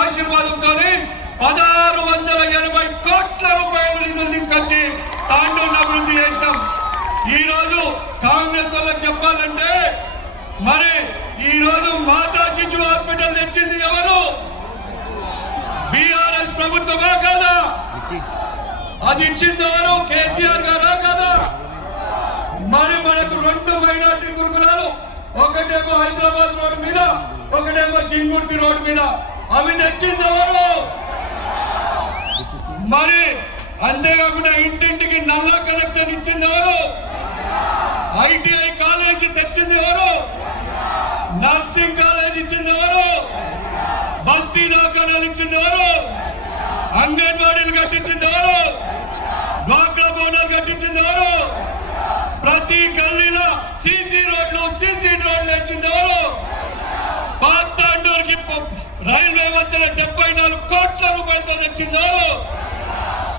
ఆశీర్వాదంతో 1680 కోట్ల రూపాయల నిధులు తీసుకొచ్చి తాండూరును అభివృద్ధి చేసినాం. ఈ రోజు కాంగ్రెస్ వాళ్ళకి చెప్పాలంటే మరి ఈ రోజు మాతా శిశు హాస్పిటల్ తెచ్చింది ఎవరు? బీఆర్ఎస్ ప్రభుత్వమే కదా? అది ఇచ్చింది ఎవరు? కేసీఆర్ గారా కదా? మరి మనకు 2 మైనార్టీ గురుకులాలు, ఒకటేమో హైదరాబాద్ రోడ్డు మీద, ఒకటేమో చింగుర్తి రోడ్డు మీద. అవి తెచ్చింది ఎవరు? మరి అంతేకాకుండా ఇంటింటికి నల్ల కనెక్షన్ ఇచ్చింది ఎవరు? ఐటీఐ కాలేజీ తెచ్చింది ఎవరు? నర్సింగ్ కాలేజ్ ఇచ్చింది ఎవరు? బస్తీ దవాఖానాలు ఇచ్చింది ఎవరు? అంగన్వాడీలు కట్టించింది ఎవరు? డ్వాక్రా భవనాలు కట్టించింది ఎవరు? ప్రతి గల్లీలో సీసీ రోడ్లు ఇచ్చింది ఎవరు? పాత తాండూరుకి రైల్వే వంతెన 74 కోట్ల రూపాయలతో తెచ్చింది ఎవరు?